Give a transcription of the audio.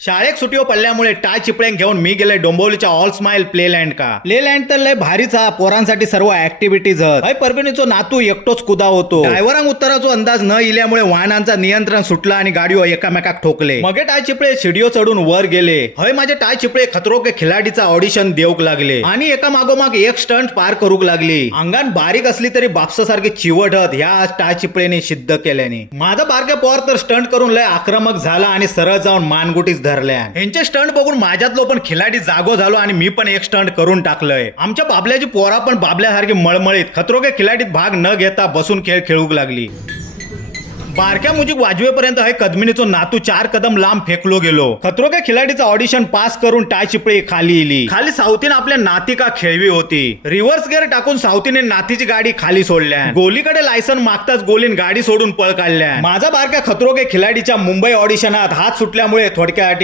शाळेत सुट्टीवर पडल्यामुळे टाय चिपळ्यान घेऊन मी गेले डोंबिवलीच्या ऑल स्माइल प्लेलँड का प्लेलँड तर लय भारीच हा पोरांसाठी सर्व ऍक्टिव्हिटीज हय परभणीचो नातू एकटोच कुदा होतो ड्रायव्हरांक उत्तराचो अंदाज न इल्यामुळे वाहनांचा नियंत्रण सुटला आणि गाडीवर एकामेकाक ठोकले मगे टाय चिपळे शिडिओ चढून वर गेले हय माझे टाय चिपळे खतरो के खिलाडीचा ऑडिशन देऊक लागले आणि एका मागोमाग एक स्टंट पार करूक लागली अंगान बारीक असली तरी बापसासारखी चिवटत ह्या आज टाय चिपळेने सिद्ध केल्याने माझा बारक्या पोर तर स्टंट करून लय आक्रमक झाला आणि सरळ जाऊन मानगुटीच धरल्या यांचे स्टंट बघून माझ्यातलो पण खिलाडी जागो झालो आणि मी पण एक स्टंट करून टाकलंय आमच्या बाबल्याची पोरा पण बाबल्यासारखी मळमळीत खतरोगे खिलाडीत भाग न घेता बसून खेळ खेळूक लागली बारक्या मुजिक वाजवेपर्यंत हे कदमिनीचो नातू 4 कदम लांब फेकलो गेलो खतरोगे खिलाडीचा ऑडिशन पास करून टाय चिपळी खाली इली खाली सावतीने आपल्या नातिका खेळवी होती रिव्हर्स गिअर टाकून सावतीने नातीची गाडी खाली सोडल्या गोलीकडे लायसन मागताच गोलीन गाडी सोडून पळ काढल्या माझा बारक्या खतरोगे खिलाडीच्या मुंबई ऑडिशनात हात सुटल्यामुळे थोडक्यासाठी